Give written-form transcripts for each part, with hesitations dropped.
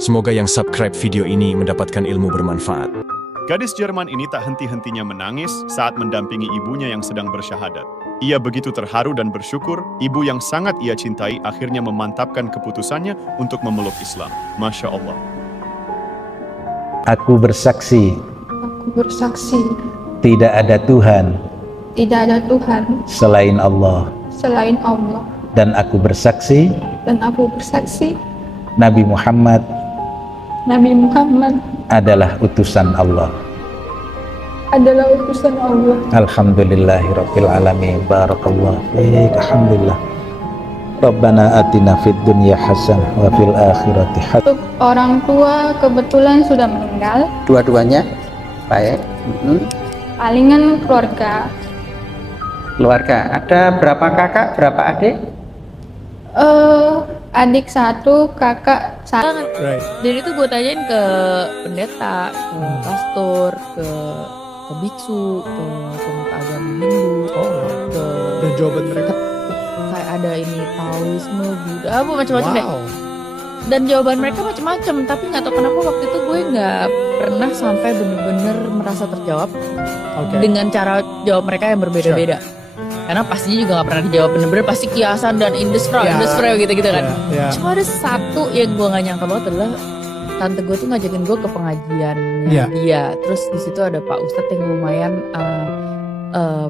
Semoga yang subscribe video ini mendapatkan ilmu bermanfaat. Gadis Jerman ini tak henti-hentinya menangis saat mendampingi ibunya yang sedang bersyahadat. Ia begitu terharu dan bersyukur, ibu yang sangat ia cintai akhirnya memantapkan keputusannya untuk memeluk Islam. Masya Allah. Aku bersaksi, Tidak ada Tuhan selain Allah. selain Allah, Dan aku bersaksi, dan aku bersaksi Nabi Muhammad Nabi Muhammad adalah utusan Allah. adalah utusan Allah. Alhamdulillahirabbil alamin. Barakallahu fiik. Alhamdulillah. Rabbana atina fid dunya hasanah wa fil akhirati hasanah. Untuk orang tua kebetulan sudah meninggal, Dua-duanya baik. palingan keluarga. Keluarga ada berapa kakak, berapa adik? Adik satu, kakak satu. Dan itu gue tanyain ke pendeta, ke pastor, ke biksu, ke pemuka agama Hindu, ke Dan jawaban mereka, kayak ada ini Taoisme, Buddha, apa macam-macam deh. Dan jawaban mereka macam-macam, tapi nggak tahu kenapa waktu itu gue nggak pernah sampai bener-bener merasa terjawab dengan cara jawab mereka yang berbeda-beda. Karena pastinya juga gak pernah dijawab bener-bener, pasti kiasan dan industri gitu-gitu kan. Cuma ada satu yang gue gak nyangka banget adalah tante gue tuh ngajakin gue ke pengajiannya dia. Terus di situ ada Pak Ustadz yang lumayan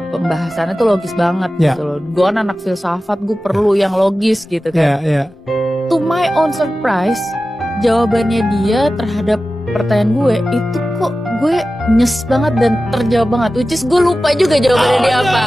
pembahasannya tuh logis banget gitu loh. Gue kan anak filsafat, gue perlu yang logis gitu kan. To my own surprise, jawabannya dia terhadap pertanyaan gue itu kok gue nyes banget dan terjawab banget. Which is gue lupa juga jawabannya dia apa.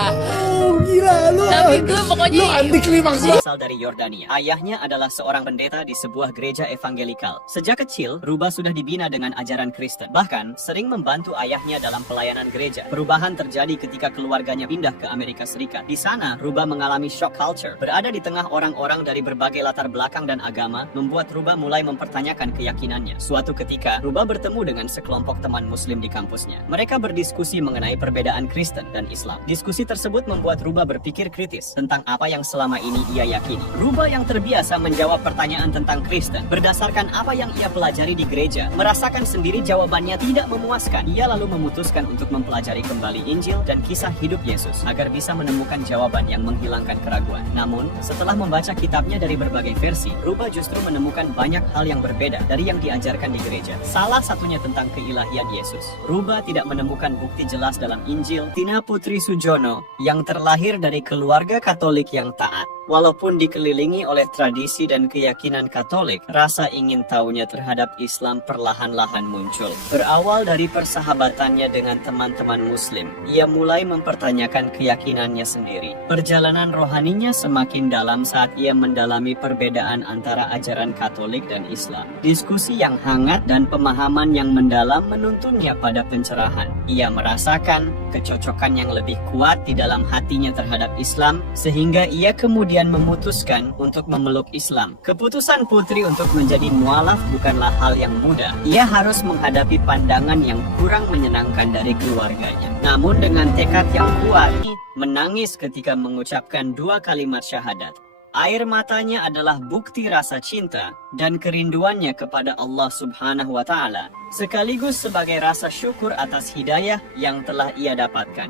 Tapi gue pokoknya anti klimaks. Berasal dari Yordania. Ayahnya adalah seorang pendeta di sebuah gereja evangelikal. Sejak kecil, Ruba sudah dibina dengan ajaran Kristen. Bahkan, sering membantu ayahnya dalam pelayanan gereja. Perubahan terjadi ketika keluarganya pindah ke Amerika Serikat. Di sana, Ruba mengalami shock culture. Berada di tengah orang-orang dari berbagai latar belakang dan agama, membuat Ruba mulai mempertanyakan keyakinannya. Suatu ketika, Ruba bertemu dengan sekelompok teman muslim di kampusnya. Mereka berdiskusi mengenai perbedaan Kristen dan Islam. Diskusi tersebut membuat Ruba berpikir kritis tentang apa yang selama ini ia yakini. Ruba yang terbiasa menjawab pertanyaan tentang Kristen berdasarkan apa yang ia pelajari di gereja, merasakan sendiri jawabannya tidak memuaskan. Ia lalu memutuskan untuk mempelajari kembali Injil dan kisah hidup Yesus agar bisa menemukan jawaban yang menghilangkan keraguan. Namun, setelah membaca kitabnya dari berbagai versi, Ruba justru menemukan banyak hal yang berbeda dari yang diajarkan di gereja. Salah satunya tentang keilahian Yesus. Ruba tidak menemukan bukti jelas dalam Injil. Tina Putri Sujono yang terlahir dari keluarga Katolik yang taat. Walaupun dikelilingi oleh tradisi dan keyakinan Katolik, rasa ingin tahunya terhadap Islam perlahan-lahan muncul. Berawal dari persahabatannya dengan teman-teman Muslim, ia mulai mempertanyakan keyakinannya sendiri. Perjalanan rohaninya semakin dalam saat ia mendalami perbedaan antara ajaran Katolik dan Islam. Diskusi yang hangat dan pemahaman yang mendalam menuntunnya pada pencerahan. Ia merasakan kecocokan yang lebih kuat di dalam hatinya terhadap Islam, sehingga ia kemudian memutuskan untuk memeluk Islam. Keputusan Putri untuk menjadi mualaf bukanlah hal yang mudah. Ia harus menghadapi pandangan yang kurang menyenangkan dari keluarganya. Namun dengan tekad yang kuat, menangis ketika mengucapkan 2 kalimat syahadat. Air matanya adalah bukti rasa cinta dan kerinduannya kepada Allah Subhanahu wa Ta'ala, sekaligus sebagai rasa syukur atas hidayah yang telah ia dapatkan.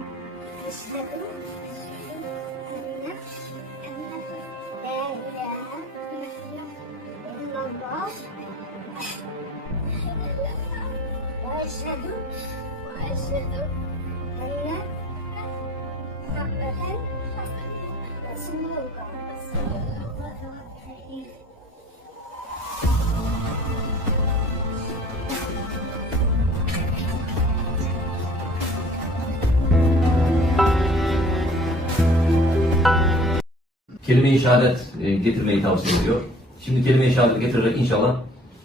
Kelime-i şehadet getirmeyi tavsiye ediyor. Şimdi kelime-i şehadet getirerek inşallah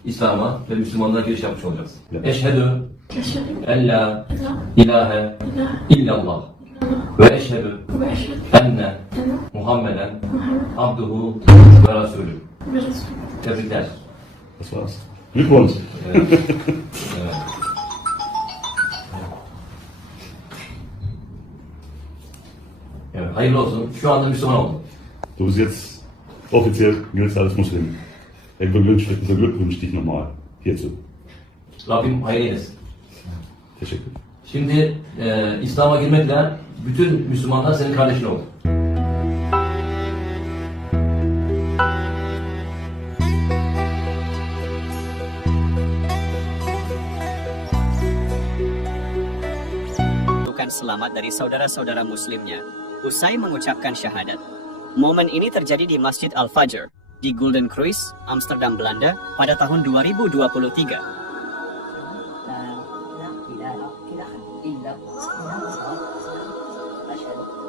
İslam'a ve Müslümanlara giriş yapmış olacağız. Eşhedü en la ilahe illallah ve eşhedü enne Muhammeden abduhu ve resulü. Tebrikler. Glückwunsch. Evet. Evet, hayırlı olsun. Şu anda Müslüman oldun. Du bist jetzt offiziell gilt als Muslim. Ich beglückwünsche dich nochmal. hierzu. Rabbim hayır eylesin. Teşekkür. Şimdi İslam'a girmekle bütün Müslümanlar senin kardeşin oldu. Selamat dari saudara-saudara muslimnya usai mengucapkan syahadat. Momen ini terjadi di Masjid Al-Fajr di Golden Cruise, Amsterdam, Belanda pada tahun 2023.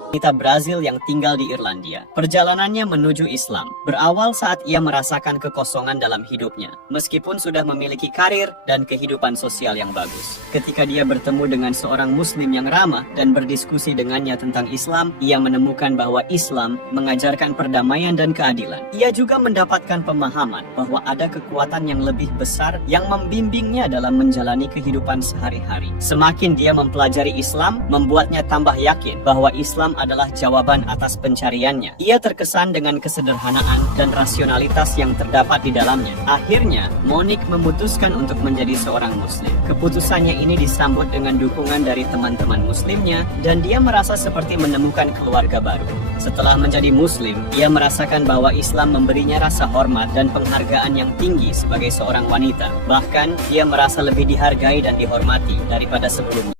Wanita Brazil yang tinggal di Irlandia. Perjalanannya menuju Islam berawal saat ia merasakan kekosongan dalam hidupnya, meskipun sudah memiliki karir dan kehidupan sosial yang bagus. Ketika dia bertemu dengan seorang muslim yang ramah dan berdiskusi dengannya tentang Islam, ia menemukan bahwa Islam mengajarkan perdamaian dan keadilan. Ia juga mendapatkan pemahaman bahwa ada kekuatan yang lebih besar yang membimbingnya dalam menjalani kehidupan sehari-hari. Semakin dia mempelajari Islam, membuatnya tambah yakin bahwa Islam adalah jawaban atas pencariannya. Ia terkesan dengan kesederhanaan dan rasionalitas yang terdapat di dalamnya. Akhirnya, Monique memutuskan untuk menjadi seorang muslim. Keputusannya ini disambut dengan dukungan dari teman-teman muslimnya dan dia merasa seperti menemukan keluarga baru. Setelah menjadi muslim, ia merasakan bahwa Islam memberinya rasa hormat dan penghargaan yang tinggi sebagai seorang wanita. Bahkan, ia merasa lebih dihargai dan dihormati daripada sebelumnya.